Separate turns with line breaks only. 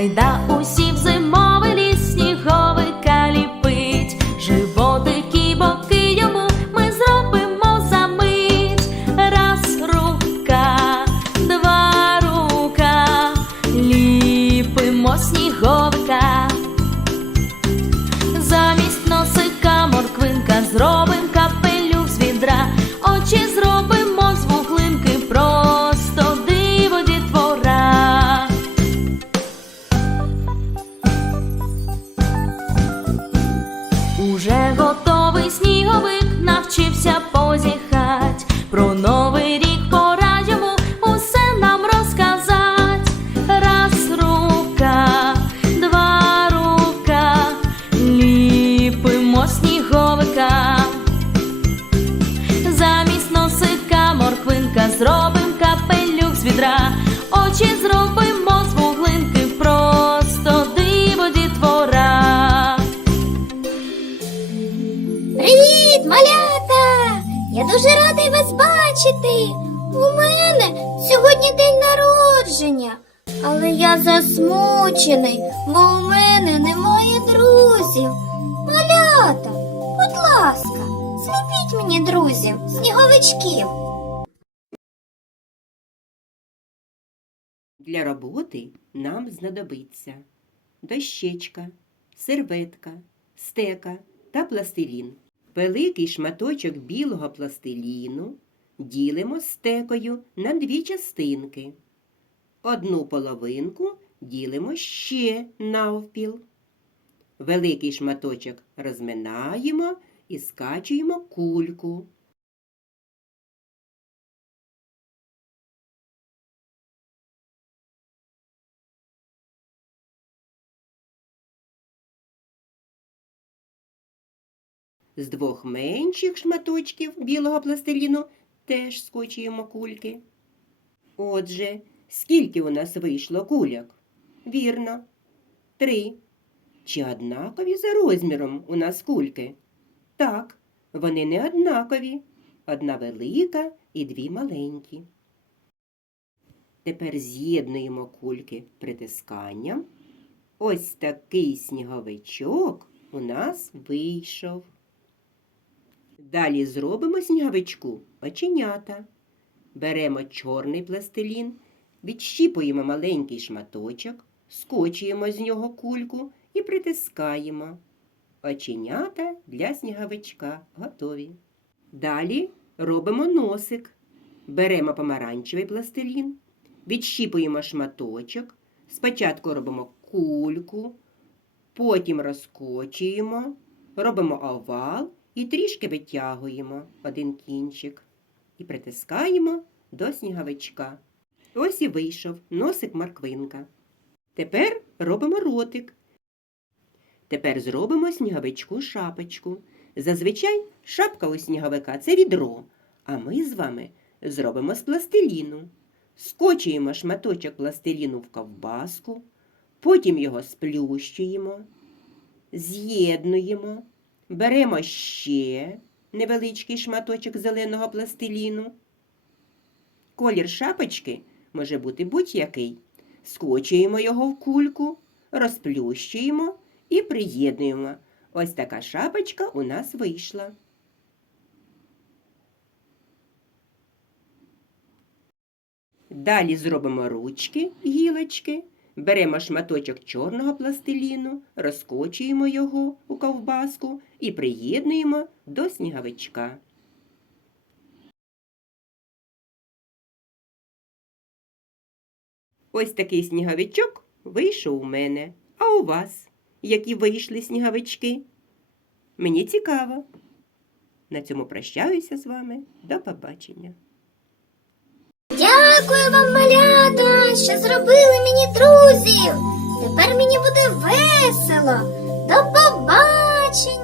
Гайда усі в зимовий ліс сніговика ліпить, животики боки йому ми зробимо за мить. Раз рука, два рука, ліпимо сніговика. Замість носика морквинка зробим ліпимо сніговика. Замість носика морквинка зробим капелюх з відра, очі зробимо з вуглинки, просто диво дітвора.
Привіт, малята! Я дуже радий вас бачити. У мене сьогодні день народження, але я засмучений, бо у мене немає друзів. Малята, будь ласка, зліпіть мені друзів, сніговичків.
Для роботи нам знадобиться дощечка, серветка, стека та пластилін. Великий шматочок білого пластиліну ділимо стекою на дві частинки. Одну половинку ділимо ще навпіл. Великий шматочок розминаємо і скачуємо кульку. З двох менших шматочків білого пластиліну теж скочуємо кульки. Отже, скільки у нас вийшло кульок? Вірно, три. Чи однакові за розміром у нас кульки? Так, вони не однакові. Одна велика і дві маленькі. Тепер з'єднуємо кульки притисканням. Ось такий сніговичок у нас вийшов. Далі зробимо сніговичку оченята. Беремо чорний пластилін, відщіпуємо маленький шматочок, скочуємо з нього кульку і притискаємо. Оченята для сніговичка готові. Далі робимо носик. Беремо помаранчевий пластилін, відщіпуємо шматочок. Спочатку робимо кульку, потім розкочуємо, робимо овал і трішки витягуємо один кінчик і притискаємо до сніговичка. Ось і вийшов носик морквинка. Тепер робимо ротик. Тепер зробимо сніговичку шапочку. Зазвичай шапка у сніговика це відро, а ми з вами зробимо з пластиліну. Скочуємо шматочок пластиліну в ковбаску, потім його сплющуємо, з'єднуємо, беремо ще невеличкий шматочок зеленого пластиліну. Колір шапочки може бути будь-який. Скочуємо його в кульку, розплющуємо і приєднуємо. Ось така шапочка у нас вийшла. Далі зробимо ручки, гілочки, беремо шматочок чорного пластиліну, розкочуємо його у ковбаску і приєднуємо до сніговичка. Ось такий сніговичок вийшов у мене. А у вас які вийшли сніговички? Мені цікаво. На цьому прощаюся з вами. До побачення.
Дякую вам, малята, що зробили мені друзів. Тепер мені буде весело. До побачення.